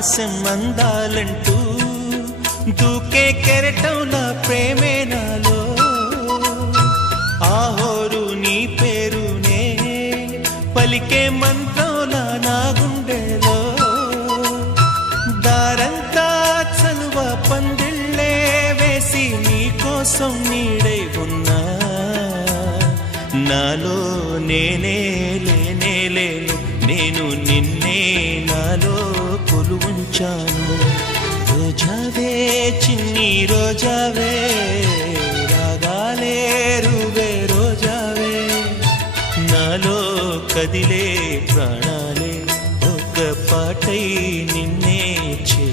ఆకాశం అందాలంటూ దూకే కెరటంలా ప్రేమే నాలో ఆహోరు నీ పేరునే పలికే మంత్రంలా నా గుండెలో దారంతా చలువ పందిళ్ళే వేసి నీ కోసం నీడై ఉన్నా నాలో నేనే లేనే లేను నేను నిన్నే నాలో కొలువుంచాను రోజావే చిన్ని రోజావే రాగాలే రువే రోజావే నాలో కదిలే ప్రాణాలే ఒక పాటై నిన్నే చే